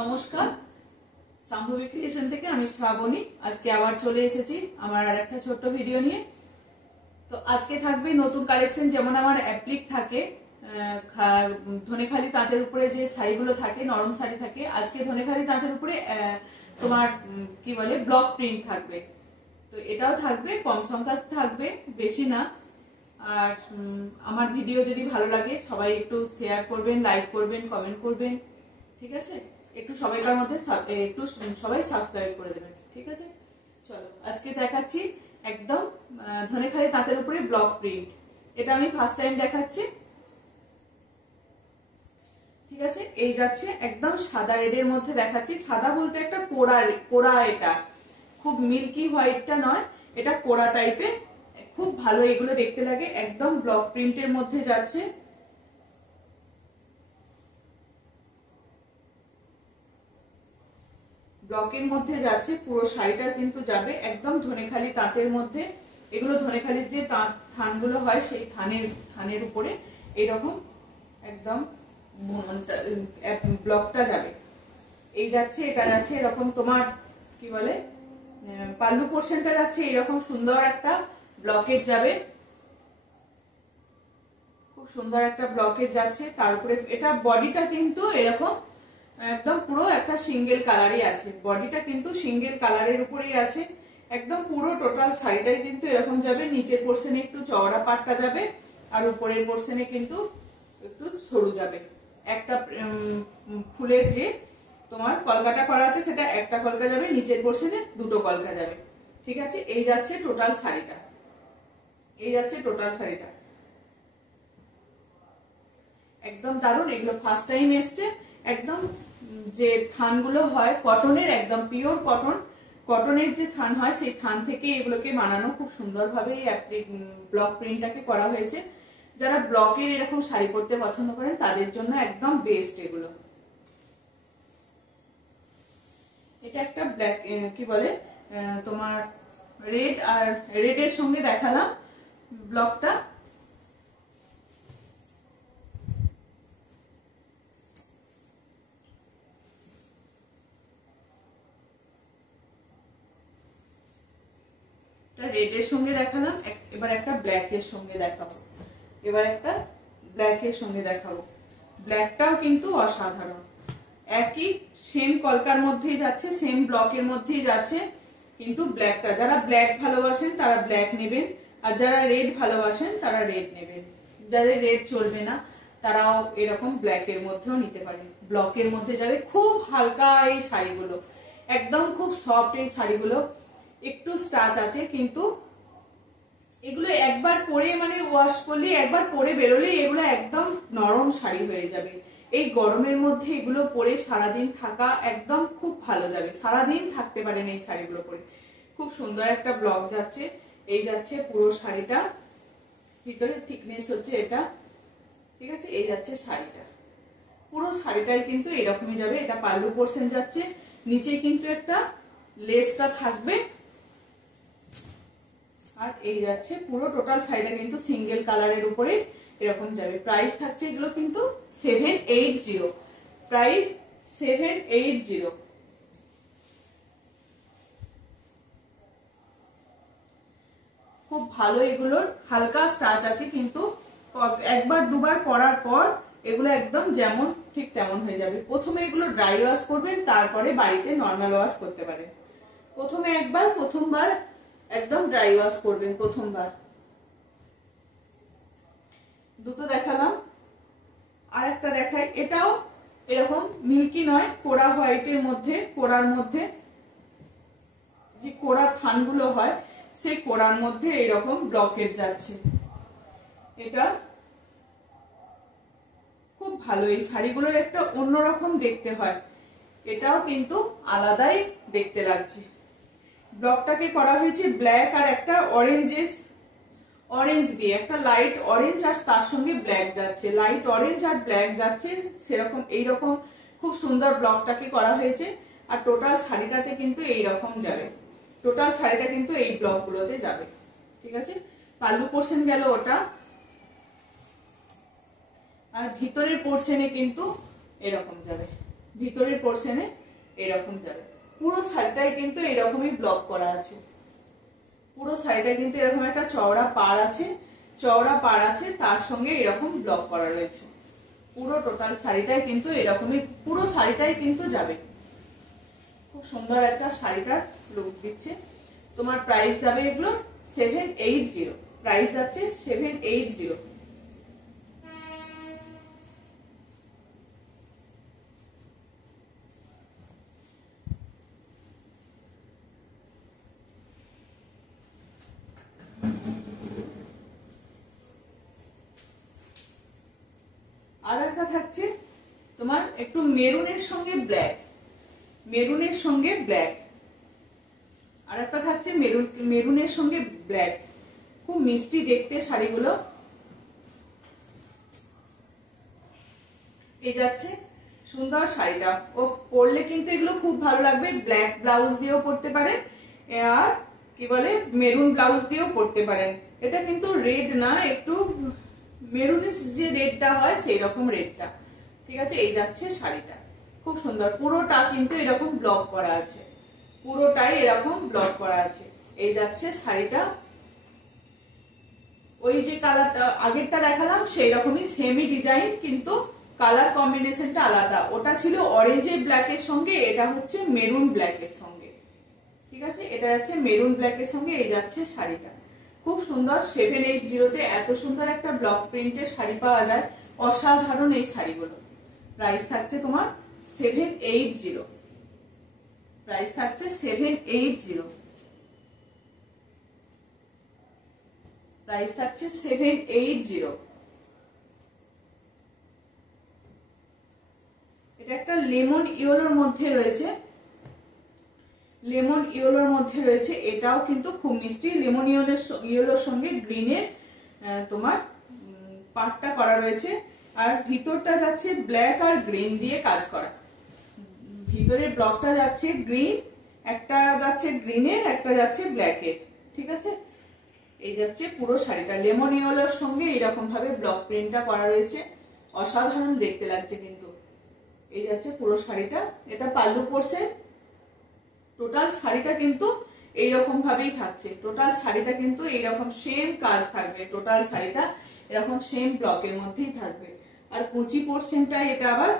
নমস্কার, সাম্ভবী ক্রিয়েশন থেকে আমি শ্রাবণী। আজকে আবার চলে এসেছি আমার আর একটা ছোট্ট ভিডিও নিয়ে। তো আজকে থাকবে নতুন কালেকশন। যেমন আমার অ্যাপ্লিক থাকে, ধনেখালি তাঁতের উপরে যে শাড়িগুলো থাকে, নরম শাড়ি থাকে, আজকে ধনেখালি তাঁতের উপরে তোমার কি বলে ব্লক প্রিন্ট থাকবে। তো এটাও থাকবে, কম সংখ্যা থাকবে, বেশি না। আর আমার ভিডিও যদি ভালো লাগে সবাই একটু শেয়ার করবেন, লাইক করবেন, কমেন্ট করবেন, ঠিক আছে? একটু সবাইকার মধ্যে একটু সবাই সাবস্ক্রাইব করে দেবেন, ঠিক আছে? চলো আজকে দেখাচ্ছি একদম ধনেখালি তাঁতের উপরে ব্লক প্রিন্ট। এটা আমি ফার্স্ট টাইম দেখাচ্ছি, ঠিক আছে? এই যাচ্ছে একদম সাদা রেডের মধ্যে দেখাচ্ছি। সাদা বলতে একটা কোড়া, এটা খুব মিল্কি হোয়াইটটা নয়, এটা কোড়া টাইপের, খুব ভালো এগুলো দেখতে লাগে। একদম ব্লক প্রিন্টের মধ্যে যাচ্ছে। ব্লকের মধ্যে যাচ্ছে, পুরো শাড়িটা কিন্তু যাবে একদম ধনেখালি তাঁতের মধ্যে। এগুলো ধনেখালির যে থানগুলো হয় সেই থানের উপরে এরকম একদম ব্লকটা যাবে। এই যাচ্ছে, এটা যাচ্ছে এরকম তোমার কি বলে পাল্লু পোর্শনটা যাচ্ছে এরকম সুন্দর একটা ব্লকেট যাবে, খুব সুন্দর একটা ব্লকেট যাচ্ছে। তারপরে এটা বডিটা কিন্তু এরকম একদম পুরো একটা সিঙ্গেল কালারই আছে, বডিটা কিন্তু সিঙ্গেল কালারের উপরেই আছে। একদম পুরো টোটাল শাড়িটাই কিন্তু এরকম যাবে। নিচের পোর্শনে একটু চওড়া পাটটা যাবে আর উপরের পোর্শনে কিন্তু একটু সরু যাবে। একটা ফুলের যে তোমার কলকাটা করা আছে সেটা একটা কলকা যাবে, নিচের পোর্শনে দুটো কলকা যাবে, ঠিক আছে? এই যাচ্ছে টোটাল শাড়িটা, এই যাচ্ছে টোটাল শাড়িটা। একদম দারুণ, এগুলো ফার্স্ট টাইম এসছে। একদম যে থানগুলো হয় কটনের, একদম পিওর কটনের যে থান হয় সেই থান থেকে এগুলোকে বানানো, খুব সুন্দরভাবে ব্লক প্রিন্টটাকে করা হয়েছে। যারা ব্লকের এরকম শাড়ি পরতে পছন্দ করেন তাদের জন্য একদম বেস্ট এগুলো। এটা একটা ব্ল্যাক কি বলে তোমার রেড আর রেডের সঙ্গে দেখালাম ব্লকটা। রেডের সঙ্গে দেখালাম, এবার একটা ব্ল্যাকের সঙ্গে দেখাবো। এবার একটা ব্ল্যাকের সঙ্গে দেখাবো। ব্ল্যাকটাও কিন্তু অসাধারণ, একই সেম কলকার মধ্যেই যাচ্ছে, সেম ব্লকের মধ্যেই যাচ্ছে, কিন্তু ব্ল্যাকটা যারা ব্ল্যাক ভালোবাসেন তারা ব্ল্যাক নেবেন, আর যারা রেড ভালোবাসেন তারা রেড নেবেন। যাদের রেড চলবে না তারাও এরকম ব্ল্যাকের মধ্যেও নিতে পারেন। ব্লকের মধ্যে যাবে, খুব হালকা এই শাড়িগুলো, একদম খুব সফট এই শাড়িগুলো, একটু স্টাচ আছে কিন্তু এগুলো একবার পরে মানে ওয়াশ করলে, একবার পরে বেরোলে এগুলো একদম নরম শাড়ি হয়ে যাবে। এই গরমের মধ্যে এগুলো পরে সারাদিন থাকা একদম খুব ভালো যাবে, সারাদিন থাকতে পারেন এই শাড়িগুলো পরে। খুব সুন্দর একটা ব্লক যাচ্ছে। এই যাচ্ছে পুরো শাড়িটা, ভিতরে থিকনেস হচ্ছে এটা, ঠিক আছে? এই যাচ্ছে শাড়িটা, পুরো শাড়িটাই কিন্তু এরকমই যাবে। এটা পাল্লু পোর্শন যাচ্ছে, নিচে কিন্তু একটা লেসটা থাকবে, আর এই যাচ্ছে পুরো টোটাল শাড়িটা কিন্তু সিঙ্গেল কালারের উপরে এরকম যাবে। প্রাইস থাকছে এগুলো কিন্তু 780, প্রাইস 780। খুব ভালো, এগুলোর হালকা স্টাচ আছে কিন্তু একবার দুবার পরার পর এগুলো একদম যেমন ঠিক তেমন হয়ে যাবে। প্রথমে এগুলো ড্রাই ওয়াশ করবেন, তারপরে বাড়িতে নর্মাল ওয়াশ করতে পারেন। প্রথমে একবার, প্রথমবার একদম ড্রাই ওয়াশ করবেন প্রথমবার। দুটো দেখালাম, আর একটা দেখাই। এটাও এরকম মিল্কি নয়, কোড়া হোয়াইটের মধ্যে, কোড়ার মধ্যে যে কোড়ার থানগুলো হয় সেই কোড়ার মধ্যে এরকম ব্লকেট যাচ্ছে। এটা খুব ভালো, এই শাড়িগুলোর একটা অন্যরকম দেখতে হয়, এটাও কিন্তু আলাদাই দেখতে লাগছে। ব্লকটাকে করা হয়েছে ব্ল্যাক আর একটা অরেঞ্জ দিয়ে, একটা লাইট অরেঞ্জ আর তার সঙ্গে ব্ল্যাক যাচ্ছে, লাইট অরেঞ্জ আর ব্ল্যাক যাচ্ছে সেরকম। এইরকম খুব সুন্দর ব্লকটাকে করা হয়েছে। আর টোটাল শাড়িটাতে কিন্তু এইরকম যাবে, টোটাল শাড়িটা কিন্তু এই ব্লক গুলোতে যাবে, ঠিক আছে? পাল্লু পোর্শন গেল ওটা, আর ভিতরের পোর্শনে কিন্তু এরকম যাবে। ভিতরের পোর্শনে এরকম যাবে। পুরো শাড়িটাই কিন্তু এরকমই ব্লক করা আছে, পুরো শাড়িটা কিন্তু এরকম একটা চওড়া পাড় আছে, চওড়া পাড় আছে, তার সঙ্গে এরকম ব্লক করা রয়েছে। পুরো টোটাল শাড়িটাই কিন্তু এরকমই, পুরো শাড়িটাই কিন্তু যাবে। খুব সুন্দর একটা শাড়িটার লুক দিচ্ছে। তোমার প্রাইস যাবে এগুলো 780, প্রাইস যাচ্ছে 780। আর একটা থাকছে তোমার একটু মেরুনের সঙ্গে ব্ল্যাক, মেরুনের সঙ্গে ব্ল্যাক। আর একটা থাকছে মেরুনের সঙ্গে ব্ল্যাক। খুব মিষ্টি দেখতে শাড়িগুলো। এই যাচ্ছে সুন্দর শাড়িটা, ও পরলে কিন্তু এগুলো খুব ভালো লাগবে। ব্ল্যাক ব্লাউজ দিয়েও পরতে পারেন, আর কি বলে মেরুন ব্লাউজ দিয়েও পরতে পারেন। এটা কিন্তু রেড না, একটু মেরুনিশ যে রেডটা হয় সেই রকম রেডটা। ঠিক আছে, এই যাচ্ছে শাড়িটা, খুব সুন্দর। পুরোটা কিন্তু এরকম ব্লক করা আছে, পুরোটাই এরকম ব্লক করা আছে। এই যাচ্ছে শাড়িটা। ওই যে কালারটা আগেরটা দেখালাম সেই রকমই সেমই ডিজাইন, কিন্তু কালার কম্বিনেশনটা আলাদা। ওটা ছিল অরেঞ্জের ব্ল্যাকের সঙ্গে, এটা হচ্ছে মেরুন ব্ল্যাকের সঙ্গে। ঠিক আছে, এটা যাচ্ছে মেরুন ব্ল্যাকের সঙ্গে। এই যাচ্ছে শাড়িটা, খুব সুন্দর। 780-তে এত সুন্দর একটা ব্লক প্রিন্টের শাড়ি পাওয়া যায়, অসাধারণ এই শাড়িগুলো। প্রাইস থাকছে তোমার 780, প্রাইস থাকছে 780, প্রাইস থাকছে 780। এটা একটা লেমন ইয়েলোর মধ্যে রয়েছে, লেমন ইয়েলোর মধ্যে রয়েছে। এটাও কিন্তু খুব মিষ্টি। লেমন ইয়েলোর সঙ্গে গ্রিনের তোমার পাটটা করা রয়েছে, আর ভিতরটা যাচ্ছে ব্ল্যাক আর গ্রিন দিয়ে কাজ করা। ভিতরের ব্লকটা যাচ্ছে গ্রিন, একটা যাচ্ছে গ্রিনের, একটা যাচ্ছে ব্ল্যাকের। ঠিক আছে, এই যাচ্ছে পুরো শাড়িটা। লেমন ইয়েলোর সঙ্গে এরকম ভাবে ব্লক প্রিন্টটা করা রয়েছে, অসাধারণ দেখতে লাগছে কিন্তু। এই যাচ্ছে পুরো শাড়িটা। এটা পাল্লু পোর্শন। টোটাল শাড়িটা কিন্তু এইরকম ভাবেই থাকছে, টোটাল শাড়িটা কিন্তু এইরকম সেম কাজ থাকবে। টোটাল শাড়িটা এরকম সেম ব্লকের মধ্যেই থাকবে। আর কুচি পোর্শনটা এটা আবার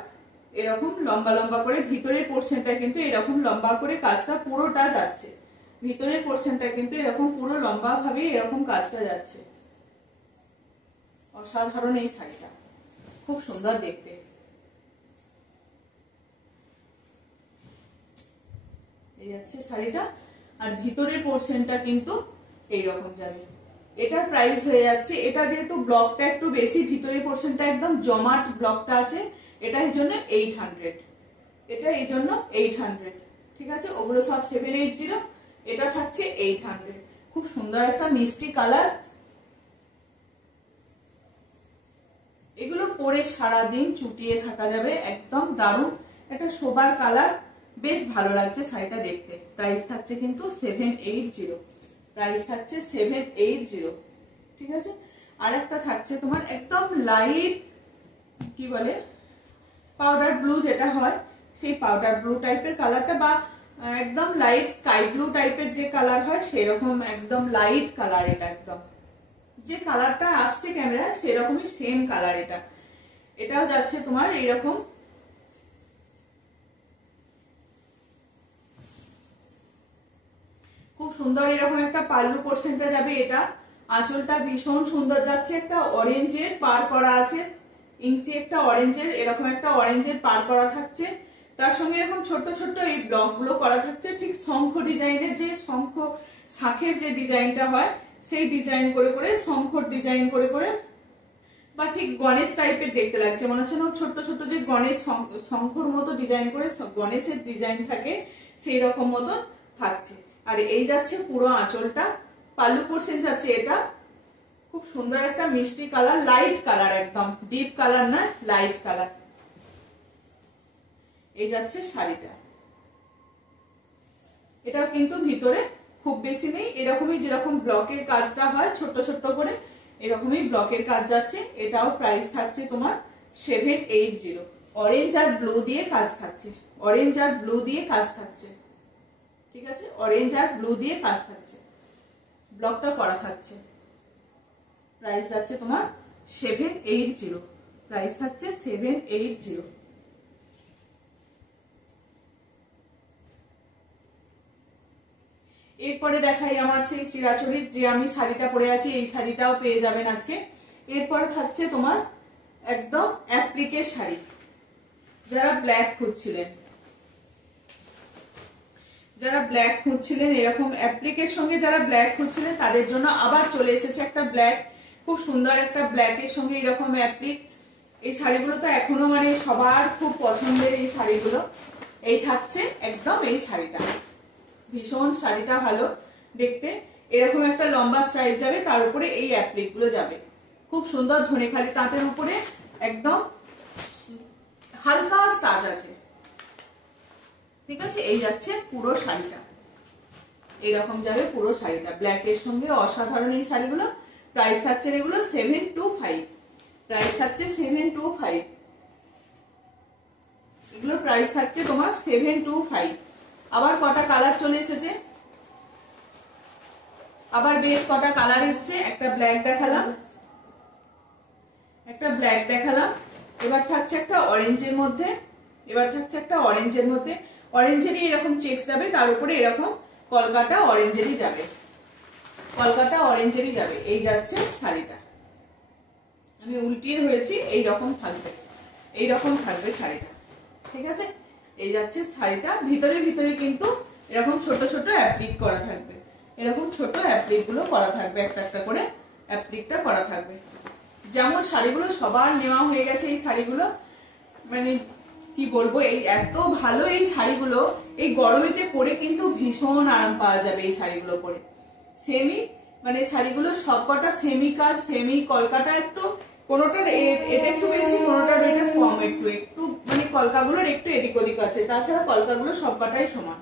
এরকম লম্বা লম্বা করে, ভিতরের পোর্শনটা কিন্তু এরকম লম্বা করে কাজটা পুরোটা যাচ্ছে। ভিতরের পোর্শনটা কিন্তু এরকম পুরো লম্বা ভাবে এরকম কাজটা যাচ্ছে। অসাধারণ এই শাড়িটা, খুব সুন্দর দেখতে। এই যাচ্ছে শাড়িটা, আর ভিতরের পোর্শনটা কিন্তু এইরকম যাবে। এটার প্রাইস হয়ে যাচ্ছে, এটা যেহেতু ব্লকটা একটু বেশি, ভিতরের পোর্শনটা একদম জমাট ব্লকটা আছে, এটা এই জন্য 800, এটা এই জন্য 800। ঠিক আছে, ওগুলো সব 780, এটা থাকছে 800। খুব সুন্দর একটা মিষ্টি কালার। এগুলো পরে সারাদিন চুটিয়ে থাকা যাবে, একদম দারুণ একটা শোবার কালার। বেশ ভালো লাগছে শাড়িটা দেখতে। প্রাইস থাকছে কিন্তু 780, প্রাইস থাকছে 780। ঠিক আছে, আর একটা থাকছে তোমার একদম লাইট, কি বলে পাউডার ব্লু যেটা হয়, সেই পাউডার ব্লু টাইপের কালারটা, বা একদম লাইট স্কাই ব্লু টাইপের যে কালার হয় সেরকম একদম লাইট কালার। এটা একদম যে কালারটা আসছে ক্যামেরায় সেরকমই সেম কালার এটা। এটাও যাচ্ছে তোমার এইরকম খুব সুন্দর এরকম একটা পাল্লু পোর্শনটা যাবে। এটা আঁচলটা ভীষণ সুন্দর যাচ্ছে, একটা অরেঞ্জের পার করা আছে, ইঞ্চি একটা অরেঞ্জের, এরকম একটা অরেঞ্জের পার করা থাকছে। তার সঙ্গে এরকম ছোট ছোট এই ব্লক গুলো করা থাকছে, ঠিক শঙ্খ ডিজাইনের, যে শঙ্খ শাঁখের যে ডিজাইনটা হয় সেই ডিজাইন করে করে, শঙ্খর ডিজাইন করে করে, বা ঠিক গণেশ টাইপের দেখতে লাগছে, মনে হচ্ছে না ছোট ছোট যে গণেশ শঙ্খর মতো ডিজাইন করে গণেশের ডিজাইন থাকে সেই রকম মতো থাকছে। আর এই যাচ্ছে পুরো আঁচলটা, পাল্লু পোর্শন যাচ্ছে এটা। খুব সুন্দর একটা মিষ্টি কালার, লাইট কালার, একদম ডিপ কালার না, লাইট কালার। এই যাচ্ছে শাড়িটা। এটাও কিন্তু ভিতরে খুব বেশি নেই, এরকমই যেরকম ব্লকের কাজটা হয় ছোট ছোট করে, এরকমই ব্লকের কাজ যাচ্ছে। এটাও প্রাইস থাকছে তোমার 780, অরেঞ্জ আর ব্লু দিয়ে কাজ থাকছে, অরেঞ্জ আর ব্লু দিয়ে কাজ থাকছে, ঠিক আছে, অরেঞ্জ আর ব্লু দিয়ে কাজ থাকছে, ব্লকটা করা থাকছে। প্রাইস যাচ্ছে তোমার 780, প্রাইস থাকছে 780। এরপরে দেখাই আমার সেই চিরাচরিত যে আমি শাড়িটা পরে আছি, এই শাড়িটাও পেয়ে যাবেন আজকে। এরপরে থাকছে তোমার একদম অ্যাপ্লিকের শাড়ি, যারা ব্ল্যাক খুঁজছিলেন, যারা ব্ল্যাক খুঁজছিলেন এরকম অ্যাপ্লিকের সঙ্গে, যারা ব্ল্যাক খুঁজছিলেন তাদের জন্য আবার চলে এসেছে একটা ব্ল্যাক, খুব সুন্দর একটা ব্ল্যাকের সঙ্গে এরকম অ্যাপ্লিক। এই শাড়িগুলো তো এখনো মানে সবার খুব পছন্দের এই শাড়িগুলো। এই থাকছে একদম এই শাড়িটা, ভীষণ শাড়িটা ভালো দেখতে, এরকম একটা লম্বা স্ট্রাইপ যাবে, তার উপরে এই অ্যাপ্লিক গুলো যাবে, খুব সুন্দর ধনেখালি তাঁতের উপরে একদম হালকা স্টাচ আছে, ঠিক আছে। এই যাচ্ছে পুরো শাড়িটা, এইরকম যাবে পুরো শাড়িটা ব্ল্যাক এর সঙ্গে, অসাধারণ এই শাড়িগুলো। প্রাইস থাকছে এগুলো 725, প্রাইস থাকছে 725, এগুলো প্রাইস থাকছে তোমার 725। আবার কটা কালার চলে এসেছে, আবার বেশ কটা কালার এসছে। একটা ব্ল্যাক দেখালাম, একটা ব্ল্যাক দেখালাম, এবার থাকছে একটা অরেঞ্জের মধ্যে, এবার থাকছে একটা অরেঞ্জের মধ্যে, অরেঞ্জেরই এরকম চেকস যাবে, তার উপরে এরকম কলকাতা অরেঞ্জেরই যাবে, কলকাতা অরেঞ্জেরই যাবে। এই যাচ্ছে শাড়িটা, আমি উল্টিয়ে ধরেছি, এইরকম থাকবে, এইরকম থাকবে শাড়িটা, ঠিক আছে। এই যাচ্ছে শাড়িটা, ভিতরে ভিতরে কিন্তু এরকম ছোট ছোট অ্যাপ্লিক করা থাকবে, এরকম ছোট অ্যাপ্লিক গুলো করা থাকবে, একটা একটা করে অ্যাপ্লিকটা করা থাকবে। যেমন শাড়িগুলো সবার নেওয়া হয়ে গেছে, এই শাড়িগুলো মানে কি বলবো, এই এত ভালো এই শাড়িগুলো, এই গরমেতে পরে কিন্তু ভীষণ আরাম পাওয়া যাবে এই শাড়িগুলো পরে। সেমি মানে শাড়িগুলো সবকটা সেমি কাজ, সেমি কলকাতা, একটু কোনোটার এটা একটু বেশি, কোনোটার এটা কম, একটু একটু মানে কলকাগুলোর একটু এদিক ওদিক আছে, তাছাড়া কলকাগুলো সবকটাই সমান,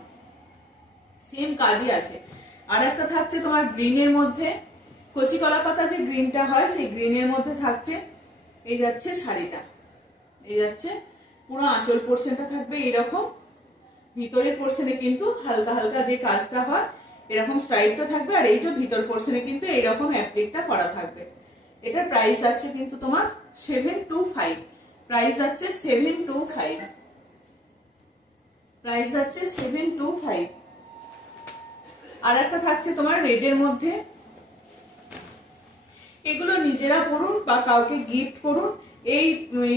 সেম কাজই আছে। আর একটা থাকছে তোমার গ্রিনের মধ্যে, কচি কলা পাতা যে গ্রিনটা হয় সেই গ্রিনের মধ্যে থাকছে। এই যাচ্ছে শাড়িটা, এই যাচ্ছে পুরো আঁচল পোর্শনটা থাকবে এরকম, ভিতরের পোর্শনে কিন্তু হালকা হালকা যে কাজটা হয় এরকম স্ট্রাইপটা থাকবে, আর এই যে ভিতর পোর্শনে কিন্তু এইরকম অ্যাপ্লিকটা করা থাকবে। এটার প্রাইস যাচ্ছে কিন্তু তোমার 725, প্রাইস যাচ্ছে 725, প্রাইস যাচ্ছে 725। আর একটা থাকছে তোমার রেডের মধ্যে, এগুলো নিজেরা পরুন বা কাউকে গিফট করুন। এই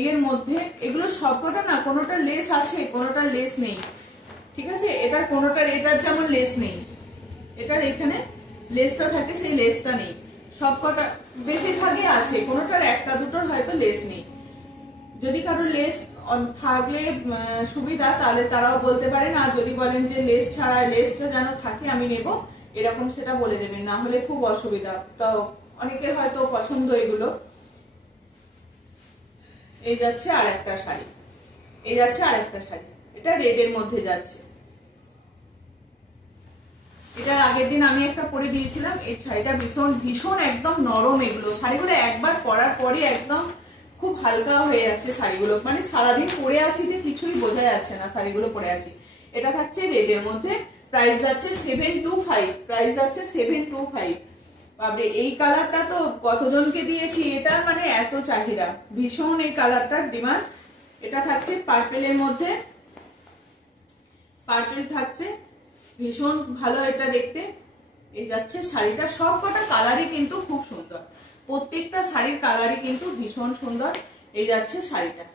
এর মধ্যে এগুলো সবকটা না, কোনোটা লেস আছে কোনোটা লেস নেই, ঠিক আছে। এটার কোনোটার, এটার যেমন লেস নেই, এটার এখানে লেসটা থাকে সেই লেসটা নেই, সবকটা বেশিরভাগই আছে, কোনোটার একটা দুটোর হয়তো লেস নেই। যদি কারোর লেস থাকলে সুবিধা তাহলে তারাও বলতে পারেন, আর যদি বলেন যে লেস ছাড়া, লেসটা যেন থাকে আমি নেব এরকম, সেটা বলে দেবেন, না হলে খুব অসুবিধা। তো অনেকের হয়তো পছন্দ এগুলো। এই যাচ্ছে আর একটা শাড়ি, এই যাচ্ছে আর একটা শাড়ি, এটা রেডের মধ্যে যাচ্ছে। এটার আগের দিন আমি একটা পরে দিয়েছিলাম, এই শাড়িটা ভীষণ ভীষণ একদম নরম, এগুলো শাড়িগুলো একবার পরার পরই একদম খুব হালকা হয়ে যাচ্ছে শাড়িগুলো, মানে সারাদিন পরে আছি যে কিছুই বোঝা যাচ্ছে না শাড়িগুলো পরে আছি। এটা থাকছে রেডের মধ্যে, প্রাইস যাচ্ছে 725, প্রাইস যাচ্ছে 725। বাবরে এই কালারটা তো কতজনকে দিয়েছি, এটা মানে এত চাহিদা, ভীষণ এই কালারটার ডিমান্ড। এটা থাকছে পার্পেলের মধ্যে, পার্পেল থাকছে, ভীষণ ভালো এটা দেখতে। এই যাচ্ছে শাড়িটা, সবকটা কালারই কিন্তু খুব সুন্দর, প্রত্যেকটা শাড়ির কালারই কিন্তু ভীষণ সুন্দর। এই যাচ্ছে শাড়িটা,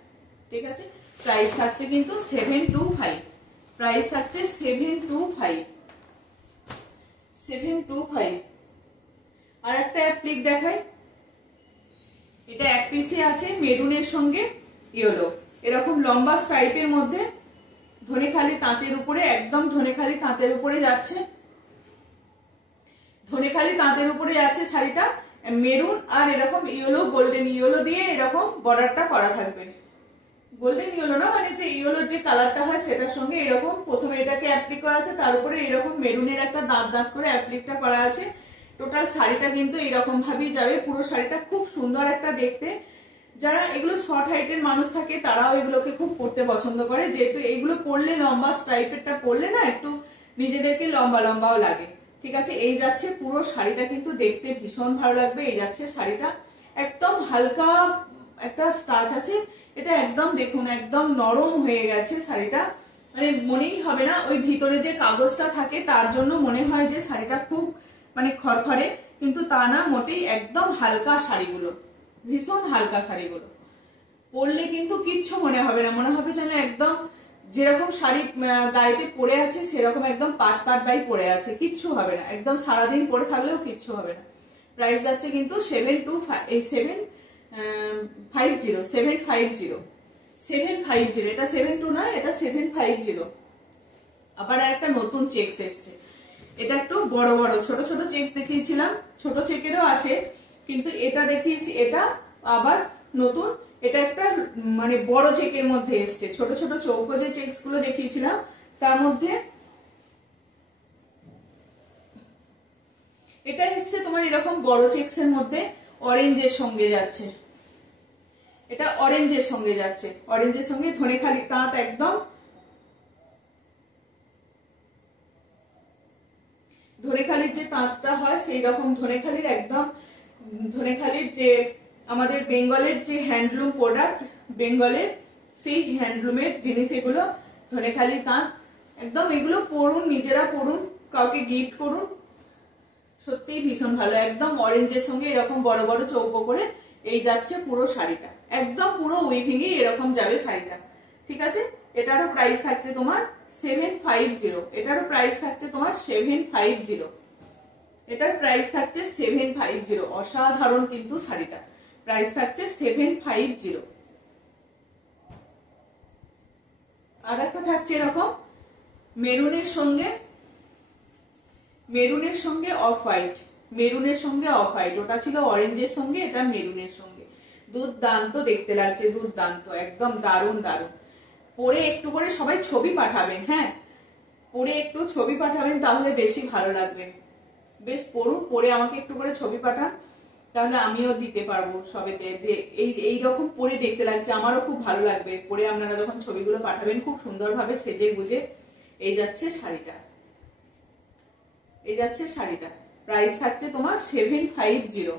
ঠিক আছে। প্রাইস থাকছে কিন্তু 725, প্রাইস থাকছে 725, 725। আর একটা অ্যাপ্লিক দেখাই, এটা এক পিসে আছে, মেরুনের সঙ্গে ইয়েলো, এরকম লম্বা স্ট্রাইপের মধ্যে, ধনেখালি তাঁতের উপরে, একদম ধনেখালি তাঁতের উপরে যাচ্ছে, ধনেখালি তাঁতের উপরে যাচ্ছে শাড়িটা, মেরুন আর এরকম ইয়েলো, গোল্ডেন ইয়েলো দিয়ে এরকম বর্ডারটা করা থাকবে। গোল্ডেন ইয়েলো না, মানে যে ইয়েলোর যে কালারটা হয় সেটার সঙ্গে এরকম প্রথমে এটাকে অ্যাপ্লিক করা আছে, তার উপরে এরকম মেরুনের একটা দাঁত দাঁত করে অ্যাপ্লিকটা করা আছে। টোটাল শাড়িটা কিন্তু এরকম ভাবেই যাবে, পুরো শাড়িটা খুব সুন্দর একটা দেখতে, যারা এগুলো শর্ট হাইটের মানুষ থাকে তারাও এগুলোকে খুব পরতে পছন্দ করে, যেহেতু এইগুলো পরলে লম্বা স্ট্রাইপেরটা পরলে না একটু নিজেদেরকে লম্বা লম্বাও লাগে। ঠিক আছে, এই যাচ্ছে পুরো শাড়িটা, কিন্তু দেখতে ভীষণ ভালো লাগবে। এই যাচ্ছে শাড়িটা, একদম হালকা একটা স্টাচ আছে, এটা একদম দেখুন একদম নরম হয়ে গেছে শাড়িটা, মানে মনেই হবে না ওই ভিতরে যে কাগজটা থাকে তার জন্য মনে হয় যে শাড়িটা খুব মানে খড়খড়ে, কিন্তু তা না, মোটেই একদম হালকা শাড়িগুলো, ভীষণ হালকা শাড়িগুলো পরলে কিন্তু কিচ্ছু মনে হবে না, মনে হবে যেন একদম যেরকম শাড়ি গায়েতে পরে আছে সেরকম একদম পাট পাট বাই পরে আছে, কিচ্ছু হবে না, একদম সারাদিন পরে থাকলেও কিচ্ছু হবে না। প্রাইস যাচ্ছে কিন্তু 750, এটা 72 নয়, এটা 750। আবার একটা নতুন চেকস এসছে, এটা একটু বড় বড়, ছোট ছোট চেক দেখিয়েছিলাম, ছোট চেকেরও আছে, কিন্তু এটা দেখিয়েছি, এটা আবার নতুন, এটা একটা মানে বড় চেকের মধ্যে এসছে। ছোট ছোট চৌকো যে চেকস গুলো দেখিয়েছিলাম তার মধ্যে এটা এসছে তোমার এরকম বড় চেকস এর মধ্যে, অরেঞ্জের সঙ্গে যাচ্ছে, এটা অরেঞ্জের সঙ্গে যাচ্ছে, অরেঞ্জের সঙ্গে ধনেখালি তাঁত, একদম ধনেখালির যে তাঁতটা হয় সেই রকম ধনেখালির, একদম ধনেখালির যে আমাদের বেঙ্গলের যে হ্যান্ডলুম প্রোডাক্ট, বেঙ্গলের সেই হ্যান্ডলুমের জিনিস এগুলো, ধনেখালি তাঁত, একদম এগুলো পরুন, নিজেরা পরুন, কাউকে গিফট করুন, সত্যিই ভীষণ ভালো। একদম অরেঞ্জের সঙ্গে এরকম বড় বড় চৌকো করে এই যাচ্ছে পুরো শাড়িটা, একদম পুরো উইভিং এ এরকম যাবে শাড়িটা। ঠিক আছে, এটারও প্রাইস থাকছে তোমার 750, এটারও প্রাইস থাকছে তোমার 750, এটার প্রাইস থাকছে 750, অসাধারণ কিন্তু শাড়িটা, প্রাইস থাকছে 750। আর একটা থাকছে এরকম মেরুনের সঙ্গে, মেরুনের সঙ্গে অফ হোয়াইট, মেরুনের সঙ্গে অফ হোয়াইট, ওটা ছিল অরেঞ্জের সঙ্গে, এটা মেরুনের সঙ্গে, দুর্দান্ত দেখতে লাগছে, দুর্দান্ত, একদম দারুণ দারুণ। পরে একটু করে সবাই ছবি পাঠাবেন, হ্যাঁ পরে একটু ছবি পাঠাবেন, তাহলে বেশি ভালো লাগবে। বেশ পড়ুন, পরে আমাকে একটু করে ছবি পাঠান, তাহলে আমিও দিতে পারবো সবেতে যে এইরকম পরে দেখতে লাগছে, আমারও খুব ভালো লাগবে পরে। আপনারা যখন ছবিগুলো পাঠাবেন খুব সুন্দরভাবে সেজে গুজে এই যাচ্ছে শাড়িটা, এই যাচ্ছে শাড়িটা, প্রাইস থাকছে তোমার 750।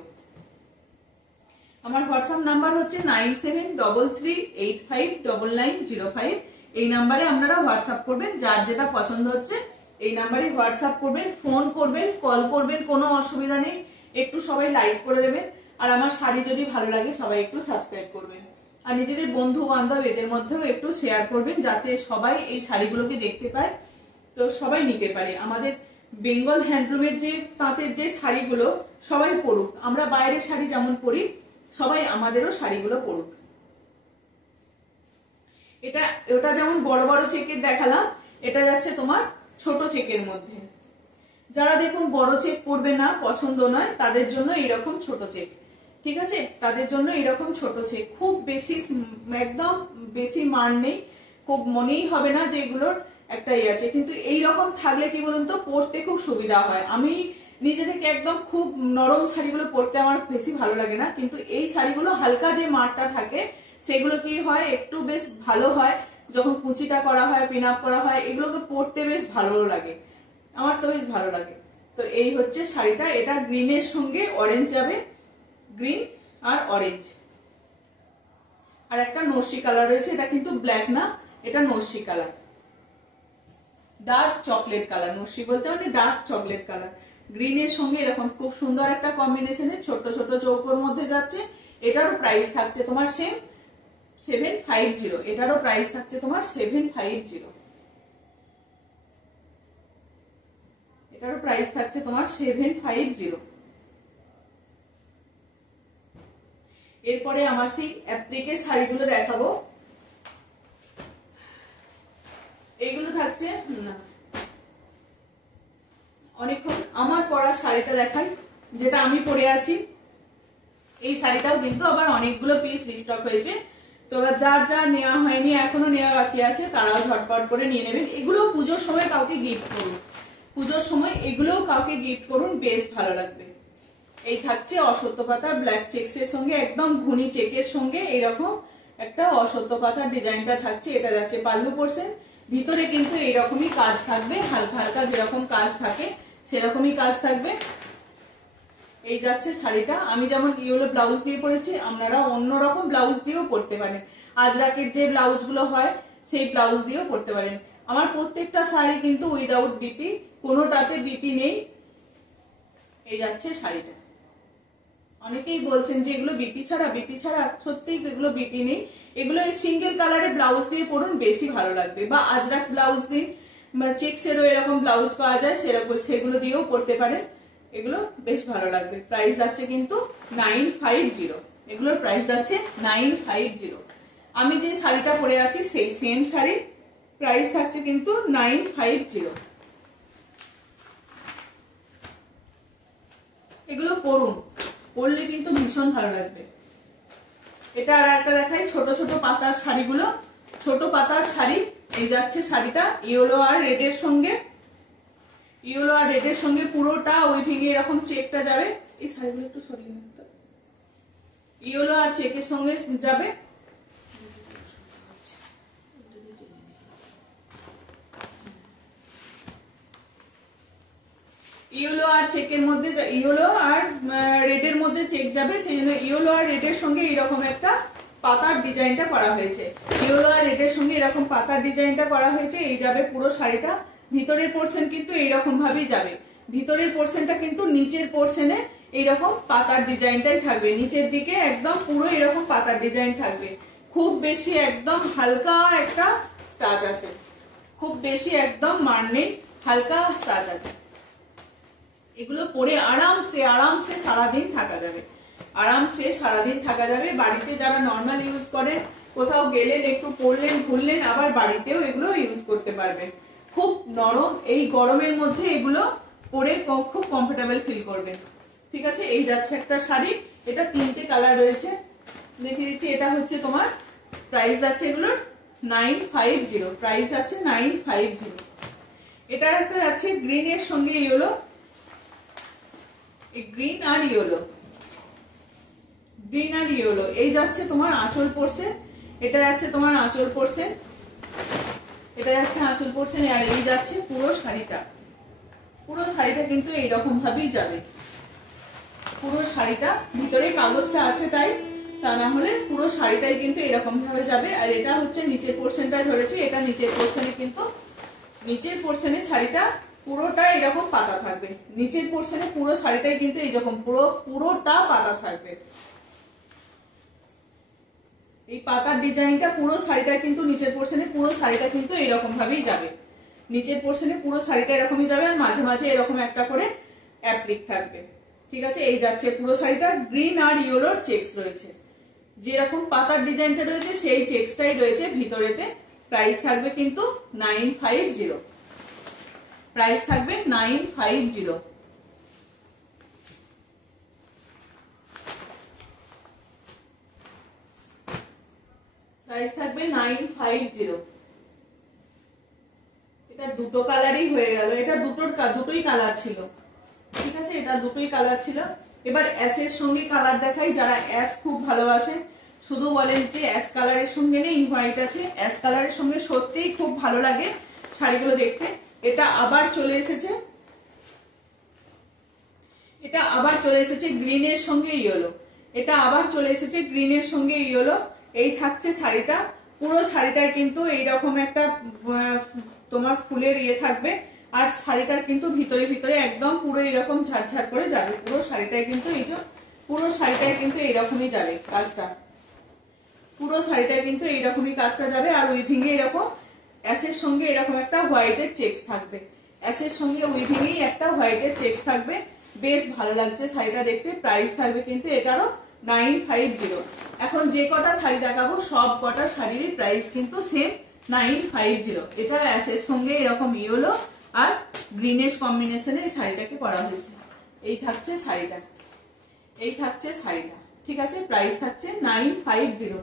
আমার হোয়াটসঅ্যাপ নাম্বার হচ্ছে 9733859905, এই নাম্বারে আপনারা হোয়াটসঅ্যাপ করবেন, যার যেটা পছন্দ হচ্ছে এই নাম্বারে হোয়াটসঅ্যাপ করবেন, ফোন করবেন, কল করবেন, কোনো অসুবিধা নেই। একটু সবাই লাইক করে দেবেন, আর আমার শাড়ি যদি ভালো লাগে সবাই একটু সাবস্ক্রাইব করবেন, আর নিজেদের বন্ধু বান্ধব এদের মধ্যেও একটু শেয়ার করবেন, যাতে সবাই এই শাড়িগুলোকে দেখতে পায়, তো সবাই নিতে পারে। আমাদের বেঙ্গল হ্যান্ডলুমের যে তাঁতের যে শাড়িগুলো সবাই পরুক, আমরা বাইরের শাড়ি যেমন পরি সবাই আমাদেরও শাড়িগুলো পরুক। এটা ওটা যেমন বড় বড় চেকের দেখালাম, এটা যাচ্ছে তোমার ছোট চেকের মধ্যে। যারা দেখুন বড় চেক পরবে না, পছন্দ নয়, তাদের জন্য এরকম ছোট চেক, ঠিক আছে, তাদের জন্য এরকম ছোট চেক, খুব বেশি একদম বেশি মান নেই, খুব মনেই হবে না যে এগুলোর একটা ইয়ে আছে, কিন্তু এইরকম থাকলে কি বলুন তো পরতে খুব সুবিধা হয়। আমি নিজে থেকে একদম খুব নরম শাড়িগুলো পরতে আমার বেশি ভালো লাগে না, কিন্তু এই শাড়িগুলো হালকা যে মারটা থাকে সেগুলো কি হয় একটু বেশ ভালো হয়, যখন কুচিটা করা হয়, পিন আপ করা হয়, এগুলোকে পরতে বেশ ভালো লাগে, আমার তো বেশ ভালো লাগে। তো এই হচ্ছে শাড়িটা, এটা গ্রিনের সঙ্গে অরেঞ্জ যাবে, গ্রিন আর অরেঞ্জ, আর একটা নস্যি কালার রয়েছে, এটা কিন্তু ব্ল্যাক না, এটা নস্যি কালার, ডার্ক চকলেট কালার, নস্যি বলতে মানে ডার্ক চকলেট কালার, গ্রিনের সঙ্গে এরকম খুব সুন্দর একটা কম্বিনেশনে ছোট ছোট চৌকোর মধ্যে যাচ্ছে। এটারও প্রাইস থাকছে তোমার সেম 750, এটারও প্রাইস থাকছে তোমার 750, এটারও প্রাইস থাকছে তোমার 750। এরপরে আমার সেই অ্যাপ্লিকের শাড়িগুলো দেখাবো, এইগুলো থাকছে না অনেকক্ষণ আমার পরা শাড়িটা দেখাই, যেটা আমি পরে আছি, এই শাড়িটাও কিন্তু আবার অনেকগুলো পিস রিস্টক হয়েছে, তো যার যার নেওয়া হয়নি এখনো নেওয়া বাকি আছে তারাও ঝটপট করে নিয়ে নেবেন। এগুলো পুজোর সময় কাউকে গিফট করুন, পুজোর সময় এগুলোও কাউকে গিফট করুন, বেশ ভালো লাগবে। এই থাকছে অশ্বত্থ পাতা ব্ল্যাক চেকস এর সঙ্গে, একদম ঘুনি চেকের সঙ্গে এইরকম একটা অশ্বত্থ পাতার ডিজাইনটা থাকছে। এটা যাচ্ছে পাল্লু পোর্শন। ভিতরে কিন্তু এইরকমই কাজ থাকবে, হালকা হালকা যেরকম কাজ থাকে সেরকমই কাজ থাকবে। এই যাচ্ছে শাড়িটা। আমি যেমন ইয়েলো ব্লাউজ দিয়ে পরেছি, আপনারা অন্যরকম ব্লাউজ দিয়েও পরতে পারেন। আজরাকের যে ব্লাউজ গুলো হয় সেই ব্লাউজ দিয়েও পরতে পারেন। আমার প্রত্যেকটা শাড়ি কিন্তু উইদাউট বিপি, কোনোটাতে বিপি নেই। এই যাচ্ছে শাড়িটা। অনেকেই বলছেন যে এগুলো বিপি ছাড়া, সত্যিই এগুলো বিপি নেই। এগুলো সিঙ্গেল কালারের ব্লাউজ দিয়ে পরুন, বেশি ভালো লাগবে। বা আজরাক ব্লাউজ দিন, চেকসেরও এরকম ব্লাউজ পাওয়া যায়, সেরকম সেগুলো দিয়েও পরতে পারেন। এগুলো বেশ ভালো লাগবে। প্রাইস যাচ্ছে কিন্তু 950। এগুলোর প্রাইস যাচ্ছে 950। আমি যে শাড়িটা পরে আছি সেই সেম শাড়ির প্রাইস থাকছে কিন্তু 950। এগুলো পরুন, পরলে কিন্তু ভীষণ ভালো লাগবে। এটা আর একটা দেখাই, ছোট ছোট পাতার শাড়িগুলো। ছোট পাতার শাড়ি। এই যাচ্ছে শাড়িটা ইয়েলো আর রেডের সঙ্গে, ইয়েলো আর রেডের সঙ্গে পুরোটা উইভিং এ এরকম চেকটা যাবে। এই শাড়িগুলো একটু সরিয়ে নিন তো। ইয়েলো আর চেকের সঙ্গে যাবে। ইয়েলো আর চেকের মধ্যে, ইয়েলো আর রেডের মধ্যে চেক যাবে, সেই জন্য ইয়েলো আর রেডের সঙ্গে এরকম একটা পাতার ডিজাইনটা করা হয়েছে। ইয়েলো আর রেডের সঙ্গে এরকম পাতার ডিজাইনটা করা হয়েছে। এই যাবে পুরো শাড়িটা। ভিতরের পোর্শন কিন্তু এইরকম ভাবেই যাবে। ভিতরের পোর্শনটা কিন্তু নিচের পোর্শনে এইরকম পাতার ডিজাইনটাই থাকবে। নিচের দিকে একদম পুরো এরকম পাতার ডিজাইন থাকবে। খুব বেশি একদম হালকা একটা স্টাচ আছে, খুব বেশি একদম মান নেই, হালকা স্টাচ আছে। এগুলো পরে আরামসে সারাদিন থাকা যাবে, আরামসে সারাদিন থাকা যাবে। বাড়িতে যারা নর্মাল ইউজ করেন, কোথাও গেলেন একটু পরলেন ঘুরলেন, আবার বাড়িতেও এগুলো ইউজ করতে পারবেন। খুব নরম, এই গরমের মধ্যে এগুলো পরে খুব কমফোর্টেবল ফিল করবেন। ঠিক আছে। এই যাচ্ছে একটা শাড়ি। এটা 3টে কালার রয়েছে, দেখিয়ে দিচ্ছি। এটা হচ্ছে তোমার প্রাইস যাচ্ছে এগুলোর 950। প্রাইস যাচ্ছে 950। এটা একটা আছে গ্রিন এর সঙ্গে ইয়েলো, গ্রিন আর ইয়েলো, গ্রিন আর ইয়েলো। এই যাচ্ছে তোমার আঁচল পোর্শন। এটা যাচ্ছে তোমার আঁচল পোর্শন, এটা যাচ্ছে আঁচল পোর্শন। আর এই যাচ্ছে পুরো শাড়িটা। পুরো শাড়িটা কিন্তু এইরকম ভাবেই যাবে। পুরো শাড়িটা ভিতরে কাগজটা আছে তাই, তা না হলে পুরো শাড়িটাই কিন্তু এরকম ভাবে যাবে। আর এটা হচ্ছে নিচের পোর্শনটা ধরেছে, এটা নিচের পোর্শনে কিন্তু, নিচের পোর্শনে শাড়িটা পুরোটা এরকম পাতা থাকবে। নিচের পোর্শনে পুরো শাড়িটাই কিন্তু এইরকম পুরোটা পাতা থাকবে। এই পাতার ডিজাইনটা পুরো শাড়িটা কিন্তু নিচের পোর্শনে, পুরো শাড়িটা কিন্তু এরকম ভাবেই যাবে। নিচের পোর্শনে পুরো শাড়িটা এরকমই যাবে, আর মাঝে মাঝে এরকম একটা করে অ্যাপ্লিক থাকবে। ঠিক আছে। এই যাচ্ছে পুরো শাড়িটা। গ্রিন আর ইয়েলোর চেকস রয়েছে, যেরকম পাতার ডিজাইনটা রয়েছে সেই চেকসটাই রয়েছে ভিতরেতে। প্রাইস থাকবে কিন্তু 950। প্রাইস থাকবে 950। প্রাইস থাকবে 950। এটা দুটো কালারই হয়ে গেল। এটা দুটোই কালার ছিল। ঠিক আছে, এটা দুটোই কালার ছিল। এবার অ্যাশের সঙ্গে কালার দেখাই। যারা অ্যাশ খুব ভালোবাসে, শুধু বলেন যে অ্যাশ কালারের সঙ্গে নেই, হোয়াইট আছে। অ্যাশ কালারের সঙ্গে সত্যিই খুব ভালো লাগে শাড়িগুলো দেখতে। এটা আবার চলে এসেছে, এটা আবার চলে এসেছে গ্রিনের সঙ্গে ইয়েলো। এটা আবার চলে এসেছে গ্রিনের সঙ্গে ইয়েলো। এই থাকছে শাড়িটা। পুরো শাড়িটায় কিন্তু এইরকম একটা তোমার ফুলের ইয়ে থাকবে। আর শাড়িটার কিন্তু ভিতরে ভিতরে একদম পুরো এরকম ঝাড়ঝাড় করে যাবে। পুরো শাড়িটায় কিন্তু এই যে পুরো শাড়িটায় কিন্তু এইরকমই যাবে কাজটা। পুরো শাড়িটায় কিন্তু এইরকমই কাজটা যাবে। আর উইভিং এ এরকম অ্যাশের সঙ্গে এরকম একটা হোয়াইটের চেকস থাকবে। অ্যাশের সঙ্গে উইভিং এ একটা হোয়াইটের চেকস থাকবে। বেশ ভালো লাগছে শাড়িটা দেখতে। প্রাইস থাকবে কিন্তু এটারও 950। এখন যে কটা শাড়ি দেখাবো সব কটা শাড়ির প্রাইস কিন্তু সেম 950। এটা অ্যাশের সঙ্গে এরকম ইয়েলো আর গ্রিনের কম্বিনেশনে এই শাড়িটাকে করা হয়েছে। এই থাকছে শাড়িটা, এই থাকছে শাড়িটা। ঠিক আছে। প্রাইস থাকছে 950।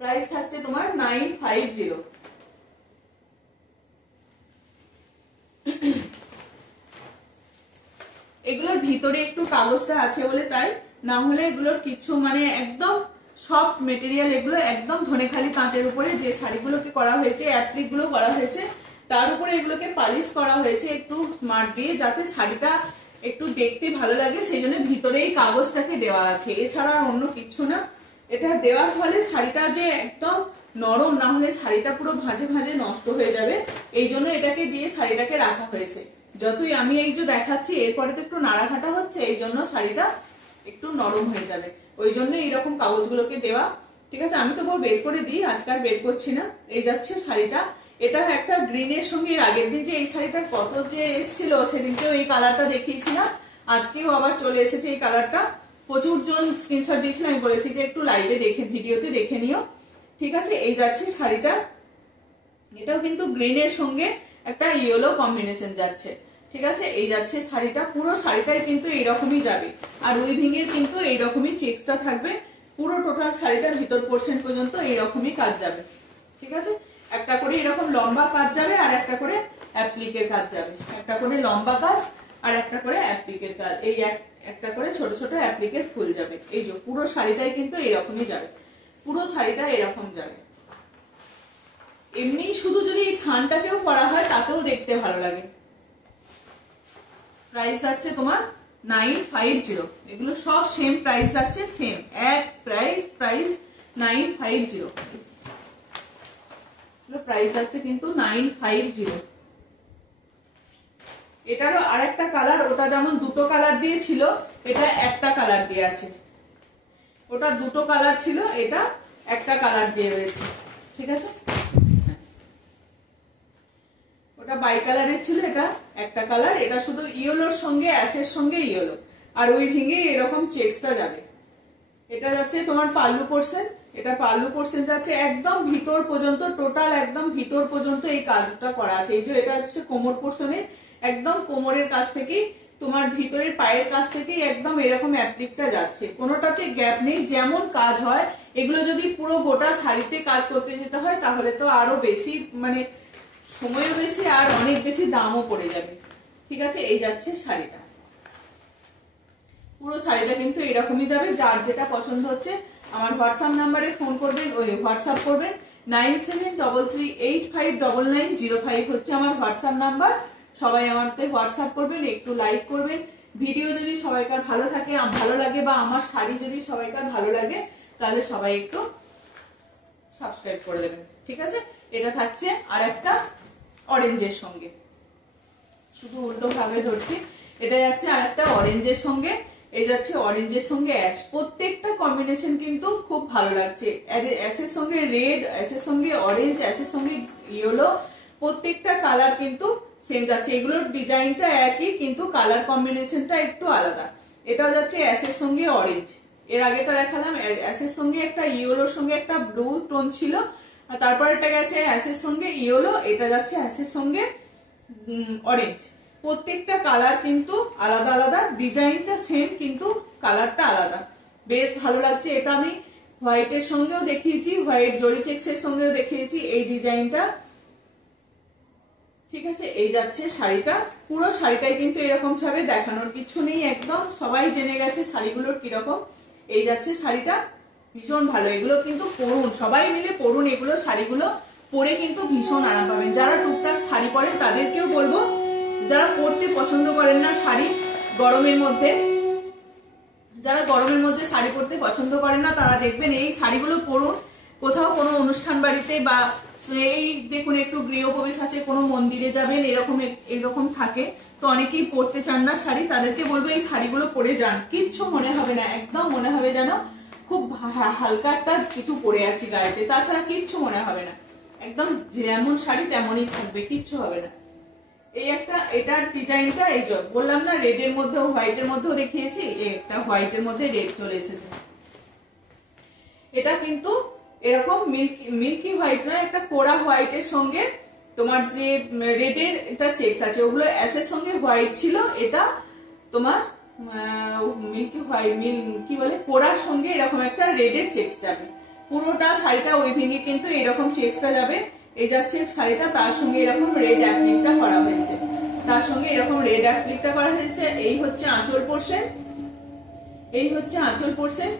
প্রাইস থাকছে তোমার 950। এগুলোর ভিতরে একটু কাগজটা আছে বলে তাই, না হলে এগুলোর কিছু মানে একদম সফট মেটেরিয়াল, এগুলো একদম ধনেখালি তাঁতের উপরে যে শাড়িগুলোকে করা হয়েছে, অ্যাপ্লিক গুলো করা হয়েছে, তার উপরে এগুলোকে পালিশ করা হয়েছে একটু স্মার্ট দিয়ে, যাতে শাড়িটা একটু দেখতে ভালো লাগে, সেই জন্য ভিতরে এই কাগজটাকে দেওয়া আছে, এছাড়া অন্য কিছু না। এটা দেওয়ার ফলে শাড়িটা যে একদম নরম, না হলে শাড়িটা পুরো ভাঁজে ভাঁজে নষ্ট হয়ে যাবে, এই জন্য এটাকে দিয়ে শাড়িটাকে রাখা হয়েছে। যতই আমি এই যে দেখাচ্ছি এরপরে তো একটু নাড়াঘাটা হচ্ছে, এই জন্য শাড়িটা একটু নরম হয়ে যাবে, ওই জন্য এইরকম কাগজগুলোকে দেওয়া। ঠিক আছে, আমি তো বের করে দিই, আজকাল বের করছি না। এই যাচ্ছে শাড়িটা, এটা একটা গ্রিনের সঙ্গে, আগের দিন যে এই শাড়িটার কত যে এসেছিল, সেদিনকেও এই কালারটা দেখিয়েছিলাম, আজকেও আবার চলে এসেছে এই কালারটা। প্রচুর জন স্ক্রিনশট দিয়েছিল, আমি বলেছি যে একটু লাইভে দেখে, ভিডিওতে দেখে নিও। ঠিক আছে, এই যাচ্ছে শাড়িটা, এটাও কিন্তু গ্রিনের সঙ্গে একটা ইয়েলো কম্বিনেশন যাচ্ছে। ঠিক আছে, এই যাচ্ছে শাড়িটা, পুরো শাড়িটাই কিন্তু এইরকমই যাবে, আর উইভিং এর কিন্তু এইরকমই চেক্সটা থাকবে, পুরো টোটাল শাড়িটার ভিতর পোর্শন পর্যন্ত এইরকমই কাজ যাবে। ঠিক আছে, একটা করে এরকম লম্বা কাজ যাবে, আর একটা করে অ্যাপ্লিকের কাজ যাবে, একটা করে লম্বা কাজ আর একটা করে অ্যাপ্লিকের কাজ, এই একটা করে ছোট ছোট অ্যাপ্লিকের ফুল যাবে। এই যে পুরো শাড়িটাই কিন্তু এরকমই যাবে, পুরো শাড়িটা এরকম যাবে। এমনি শুধু যদি এই থানটাকেও করা হয় তাতেও দেখতে ভালো লাগে। প্রাইস যাচ্ছে তোমার 950, এগুলো সব সেম প্রাইস যাচ্ছে, সেম এক প্রাইস 950, প্রাইস যাচ্ছে কিন্তু 950। এটারও আরেকটা কালার, ওটা যেমন দুটো কালার দিয়ে ছিল, এটা একটা কালার দিয়ে আছে, ওটা দুটো কালার ছিল, এটা একটা কালার দিয়ে রয়েছে। ঠিক আছে, ওটা বাই কালারের ছিল, এটা একটা কালার, এটা শুধু ইয়েলোর সঙ্গে অ্যাশের সঙ্গে ইয়েলো, আর উইভিং এ এরকম চেক্সটা যাবে। এটা যাচ্ছে তোমার পাল্লু পোর্শন, এটা পাল্লু পোর্শন যাচ্ছে একদম ভিতর পর্যন্ত, টোটাল একদম ভিতর পর্যন্ত এই কাজটা করা আছে। এই যে এটা হচ্ছে কোমর পোর্শনে, একদম কোমরের কাছ থেকে তোমার ভিতরের পায়ের কাছ থেকে একদম এরকম অ্যাপ্লিকটা যাচ্ছে, কোনোটাতে গ্যাপ নেই। যেমন কাজ হয়, এগুলো যদি পুরো গোটা শাড়িতে কাজ করতে যেতে হয় তাহলে তো আরো বেশি মানে সময়ও বেশি আর অনেক বেশি দামও পড়ে যাবে। ঠিক আছে, এই যাচ্ছে শাড়িটা, পুরো শাড়িটা কিন্তু এরকমই যাবে। যার যেটা পছন্দ হচ্ছে আমার হোয়াটসঅ্যাপ নাম্বারে ফোন করবেন, ওই হোয়াটসঅ্যাপ করবেন, 9733859905 হচ্ছে আমার হোয়াটসঅ্যাপ নাম্বার। সবাই আমাকে হোয়াটসঅ্যাপ করবেন, একটু লাইক করবেন। ভিডিও যদি সবাইকার ভালো থাকে, ভালো লাগে, বা আমার শাড়ি যদি সবাইকার ভালো লাগে, তাহলে সবাই একটু সাবস্ক্রাইব করে দেবেন। ঠিক আছে, এটা থাকছে আর একটা অরেঞ্জের সঙ্গে, শুধু উল্টো ভাবে ধরছি, এটা যাচ্ছে আর একটা অরেঞ্জের সঙ্গে, এই যাচ্ছে অরেঞ্জের সঙ্গে অ্যাশ, প্রত্যেকটা কম্বিনেশন কিন্তু খুব ভালো লাগছে। অ্যাশের সঙ্গে রেড, অ্যাশের সঙ্গে অরেঞ্জ, অ্যাশের সঙ্গে ইয়েলো, প্রত্যেকটা কালার কিন্তু সেম যাচ্ছে। এগুলোর ডিজাইনটা একই, কিন্তু কালার কম্বিনেশনটা একটু আলাদা। এটা যাচ্ছে অ্যাশের সঙ্গে অরেঞ্জ, এর আগেটা দেখালাম অ্যাশের সঙ্গে একটা ইয়েলোর সঙ্গে একটা ব্লু টোন ছিল, আর তারপর এটা গেছে অ্যাশের সঙ্গে ইয়েলো, এটা যাচ্ছে অ্যাশের সঙ্গে অরেঞ্জ। প্রত্যেকটা কালার কিন্তু আলাদা আলাদা, ডিজাইনটা সেম কিন্তু কালারটা আলাদা, বেশ ভালো লাগছে। এটা আমি হোয়াইটের সঙ্গেও দেখিয়েছি, হোয়াইট জরি চেক্সের সঙ্গেও দেখিয়েছি এই ডিজাইনটা। ঠিক আছে, এই যাচ্ছে শাড়িটা, পুরো শাড়িটাই কিন্তু এরকম ছাড়বে, দেখানোর কিছু নেই, একদম সবাই জেনে গেছে শাড়িগুলোর কিরকম। এই যাচ্ছে শাড়িটা, ভীষণ ভালো, এগুলো কিন্তু পরুন, সবাই মিলে পরুন, এগুলো শাড়িগুলো পরে কিন্তু ভীষণ আরাম পাবেন। যারা টুকটাক শাড়ি পরেন তাদেরকেও বলবো, যারা পরতে পছন্দ করেন না শাড়ি গরমের মধ্যে, যারা গরমের মধ্যে শাড়ি পরতে পছন্দ করেন না, তারা দেখবেন এই শাড়িগুলো পরুন। কোথাও কোনো অনুষ্ঠান বাড়িতে, বা এই দেখুন একটু গৃহপ্রবেশ আছে, কোনো মন্দিরে যাবেন, এরকম থাকে, তো অনেকেই পরতে চান না শাড়ি, তাদেরকে বলবো এই শাড়িগুলো পরে যান, কিচ্ছু মনে হবে না, একদম মনে হবে যেন খুব হালকা একটা কিছু পরে আছি গায়েতে, তাছাড়া কিচ্ছু মনে হবে না, একদম যেমন শাড়ি তেমনই থাকবে, কিচ্ছু হবে না। এই একটা, এটার ডিজাইনটা এই যে বললাম না, রেড এর মধ্যেও হোয়াইটের মধ্যেও দেখিয়েছি, একটা হোয়াইটের মধ্যে রেড চলে এসেছে। এটা কিন্তু এরকম মিল্কি হোয়াইট নয়, একটা কোড়া হোয়াইটের সঙ্গে তোমার যে রেডের এটা চেক্স আছে, ওগুলো অ্যাশের সঙ্গে হোয়াইট ছিল, এটা তোমার মিল্কি হোয়াইট, কি বলে, কোড়ার সঙ্গে এরকম একটা রেডের চেক্স যাবে। পুরোটা শাড়িটা উইভিং এ কিন্তু এরকম চেক্সটা যাবে। এই যাচ্ছে শাড়িটা, তার সঙ্গে এরকম রেড অ্যাপ্লিকটা করা হয়েছে। তার সঙ্গে এরকম রেড অ্যাপ্লিকটা করা হয়েছে। এই হচ্ছে আঁচল পোর্শন, এই হচ্ছে আঁচল পোর্শন।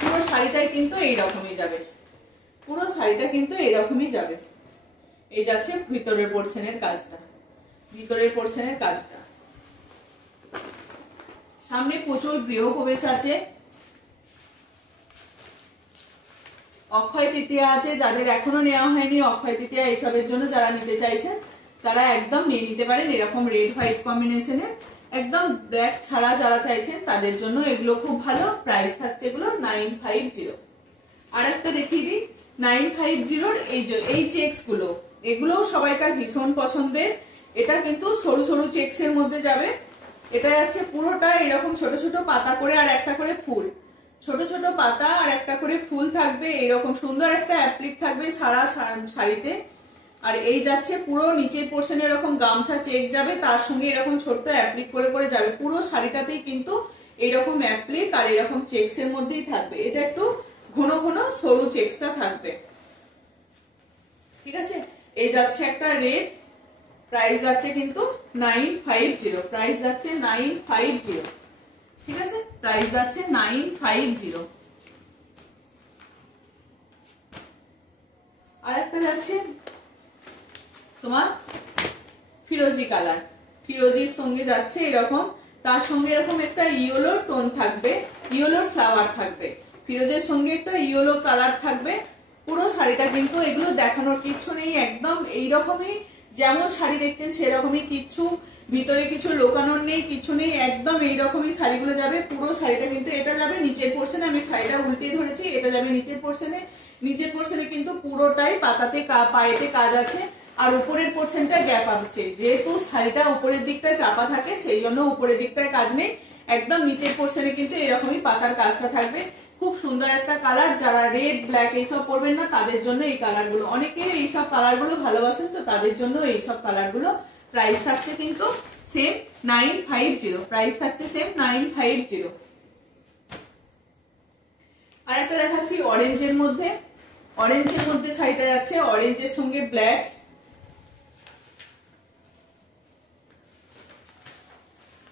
পুরো শাড়িটাই কিন্তু এইরকমই যাবে, পুরো শাড়িটা কিন্তু এইরকমই যাবে। এই যাচ্ছে ভিতরের পোর্শনের কাজটা, ভিতরের পোর্শনের কাজটা। সামনে প্রচুর গৃহপ্রবেশ আছে, অক্ষয় তৃতীয়া আছে, যাদের এখনো নেওয়া হয়নি অক্ষয় তৃতীয়া এইসবের জন্য যারা নিতে চাইছেন তারা একদম নিয়ে নিতে পারেন। এরকম রেড হোয়াইট কম্বিনেশনে একদম ব্ল্যাক ছাড়া যারা চাইছেন তাদের জন্য এগুলো খুব ভালো। প্রাইস থাকছে এগুলো 950। আর একটা দেখিয়ে দিই 950 এই চেকস গুলো, এগুলো সবাইকার ভীষণ পছন্দের। এটা কিন্তু সরু সরু চেকস এর মধ্যে যাবে। এটা যাচ্ছে পুরোটা এরকম ছোট ছোট পাতা করে আর একটা করে ফুল, ছোট ছোট পাতা আর একটা করে ফুল থাকবে। এরকম সুন্দর একটা অ্যাপ্লিক থাকবে সারা শাড়িতে। আর এই যাচ্ছে পুরো নিচের পোর্শনে এরকম গামছা চেক যাবে, তার সঙ্গে এরকম ছোট্ট অ্যাপ্লিক করে করে যাবে। পুরো শাড়িটাতেই কিন্তু এইরকম অ্যাপ্লিক আর এরকম চেকস এর মধ্যেই থাকবে। এটা একটু ঘন ঘন সরু চেকসটা থাকবে, ঠিক আছে। এই যাচ্ছে একটা রেড, প্রাইস যাচ্ছে কিন্তু 950, প্রাইস যাচ্ছে 950, ঠিক আছে, প্রাইস যাচ্ছে 950। আর একটা যাচ্ছে তোমার ফিরোজি কালার, ফিরোজির সঙ্গে যাচ্ছে এরকম, তার সঙ্গে এরকম একটা ইয়েলো টোন থাকবে, ইয়েলো ফ্লাওয়ার থাকবে, ফিরোজের সঙ্গে একটা ইয়েলো কালার থাকবে। পুরো শাড়িটা কিন্তু এগুলো দেখানোর কিছু নেই, একদম এইরকমই যেমন শাড়ি দেখছেন সেরকমই, কিছু ভিতরে কিছু লোকানোর নেই, কিছু নেই, একদম এইরকমই শাড়িগুলো যাবে। পুরো শাড়িটা কিন্তু এটা যাবে নিচের পোর্শনে, আমি শাড়িটা উল্টিয়ে ধরেছি, এটা যাবে নিচের পোর্শনে। নিচের পোর্শনে কিন্তু পুরোটাই পাতাতে পায়েতে কাজ আছে, আর উপরের পোর্শনটা গ্যাপ আছে। যেহেতু শাড়িটা উপরের দিকটায় চাপা থাকে সেই জন্য উপরের দিকটায় কাজ নেই, একদম নিচের পোর্শনে কিন্তু এরকমই পাতার কাজটা থাকবে। খুব সুন্দর একটা কালার, যারা রেড ব্ল্যাক এইসব পরবেন না তাদের জন্য এই কালারগুলো, অনেকে এইসব কালারগুলো ভালোবাসেন তো তাদের জন্য এইসব কালারগুলো। প্রাইস থাকছে কিন্তু সেম 950, প্রাইস থাকছে সেম 950। আর একটা দেখাচ্ছি অরেঞ্জের মধ্যে, অরেঞ্জের মধ্যে শাড়িটা যাচ্ছে অরেঞ্জের সঙ্গে ব্ল্যাক,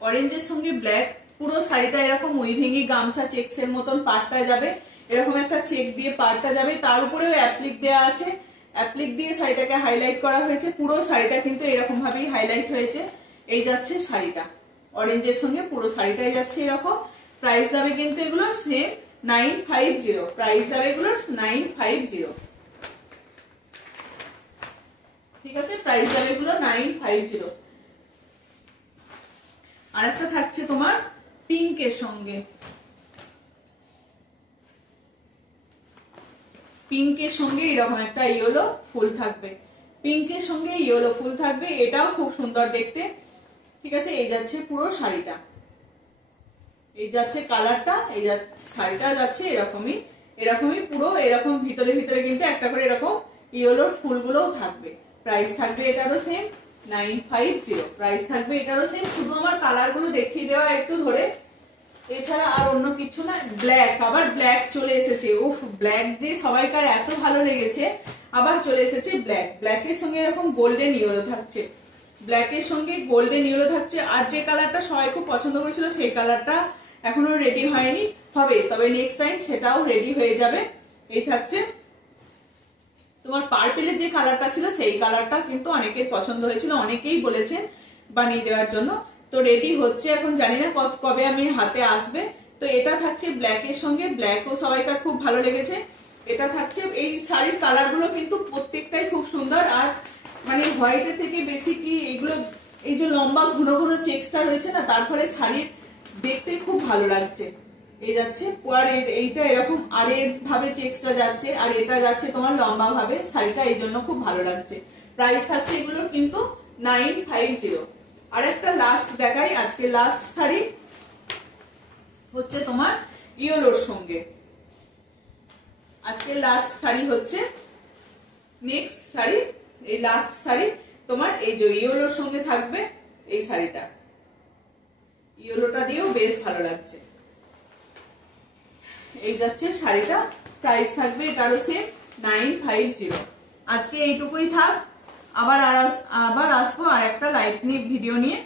অরেঞ্জের সঙ্গে ব্ল্যাক। পুরো শাড়িটা এরকম উইভিংই গামছা চেকস এর মতন পাড়টা যাবে, এরকম একটা চেক দিয়ে পাড়টা যাবে, তার উপরেও অ্যাপ্লিক দেওয়া আছে, অ্যাপ্লিক দিয়ে শাড়িটাকে হাইলাইট করা হয়েছে। পুরো শাড়িটা কিন্তু এরকম ভাবেই হাইলাইট হয়েছে। এই যাচ্ছে শাড়িটা অরেঞ্জের সঙ্গে, পুরো শাড়িটাই যাচ্ছে এরকম। প্রাইস যাবে কিন্তু এগুলো সেম 950, প্রাইস যাবে এগুলো 950, ঠিক আছে, প্রাইস যাবে এগুলো 950। আর একটা থাকছে তোমার পিঙ্কের সঙ্গে, পিঙ্কের সঙ্গে এরকম একটা ইয়েলো ফুল থাকবে, পিঙ্কের সঙ্গে ইয়েলো ফুল থাকবে, এটাও খুব সুন্দর দেখতে, ঠিক আছে। এই যাচ্ছে পুরো শাড়িটা, এই যাচ্ছে কালারটা, এই শাড়িটা যাচ্ছে এরকমই, এরকমই পুরো এরকম ভিতরে ভিতরে কিন্তু একটা করে এরকম ইয়েলোর ফুলগুলোও থাকবে। প্রাইস থাকবে এটারও সেম 950, প্রাইস থাকবে এটারও সেম। শুধু আমার কালার গুলো দেখিয়ে দেওয়া একটু ধরে, এছাড়া আর অন্য কিছু না। ব্ল্যাক, আবার ব্ল্যাক চলে এসেছে, উফ ব্ল্যাক যে সবাইকার এত ভালো লেগেছে, আবার চলে এসেছে ব্ল্যাক। ব্ল্যাকের সঙ্গে এরকম গোল্ডেন ইয়েলো থাকছে, ব্ল্যাকের সঙ্গে গোল্ডেন ইয়েলো থাকছে। আর যে কালারটা সবাই খুব পছন্দ করেছিল সেই কালারটা এখনো রেডি হয়নি, হবে, তবে নেক্সট টাইম সেটাও রেডি হয়ে যাবে। এই থাকছে তোমার পার্পেলের যে কালারটা ছিল সেই কালারটা কিন্তু অনেকের পছন্দ হয়েছিল, অনেকেই বলেছেন বানিয়ে দেওয়ার জন্য, তো রেডি হচ্ছে এখন, জানি না কবে আমি হাতে আসবে। তো এটা থাকছে ব্ল্যাকের সঙ্গে, ব্ল্যাকও সবাইকার খুব ভালো লেগেছে। এটা থাকছে, এই শাড়ির কালার গুলো কিন্তু প্রত্যেকটাই খুব সুন্দর, আর মানে হোয়াইটের থেকে বেশি কি এগুলো, এই যে লম্বা ঘন ঘন চেকসটা রয়েছে না, তার ফলে শাড়ির দেখতে খুব ভালো লাগছে। এই যাচ্ছে এইটা এরকম আরেক ভাবে চেকসটা যাচ্ছে, আর এটা যাচ্ছে তোমার লম্বা ভাবে, শাড়িটা এই জন্য খুব ভালো লাগছে। প্রাইস থাকছে এগুলোর কিন্তু 950। আর একটা লাস্ট দেখাই, আজকে লাস্ট শাড়ি হচ্ছে তোমার ইয়েলোর সঙ্গে, আজকে লাস্ট শাড়ি হচ্ছে নেক্সট শাড়ি, এই লাস্ট শাড়ি তোমার এই যে ইয়েলোর সঙ্গে থাকবে। এই শাড়িটা ইয়েলোটা দিয়েও বেশ ভালো লাগছে। এই যাচ্ছে শাড়িটা, প্রাইস থাকবে এটারও সেম 950। আজকে এইটুকুই থাক, আবার আসবো আর একটা লাইভ ভিডিও নিয়ে।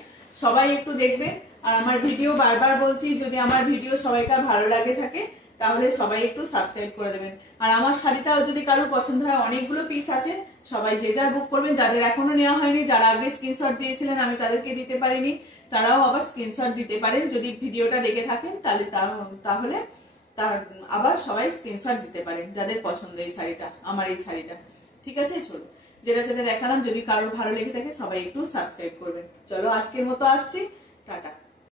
সবাই একটু দেখবে, আর আমার ভিডিও বারবার বলছি, যদি আমার ভিডিও সবাইকার ভালো লাগে থাকে তাহলে সবাই একটু সাবস্ক্রাইব করে দেবেন। আর আমার শাড়িটাও যদি কারোর পছন্দ হয়, অনেকগুলো পিস আছে, সবাই যে যার বুক করবেন। যাদের এখনো নেওয়া হয়নি, যারা আগে স্ক্রিনশট দিয়েছিলেন আমি তাদেরকে দিতে পারিনি, তারাও আবার স্ক্রিনশট দিতে পারেন। যদি ভিডিওটা দেখে থাকেন তাহলে আবার সবাই স্ক্রিনশট দিতে পারেন, যাদের পছন্দ এই শাড়িটা, আমার এই শাড়িটা। ঠিক আছে, চলো যেটা সেটা দেখালাম, যদি কারোর ভালো লেগে থাকে সবাই একটু সাবস্ক্রাইব করবেন। চলো আজকের মতো আসছি, টাটা।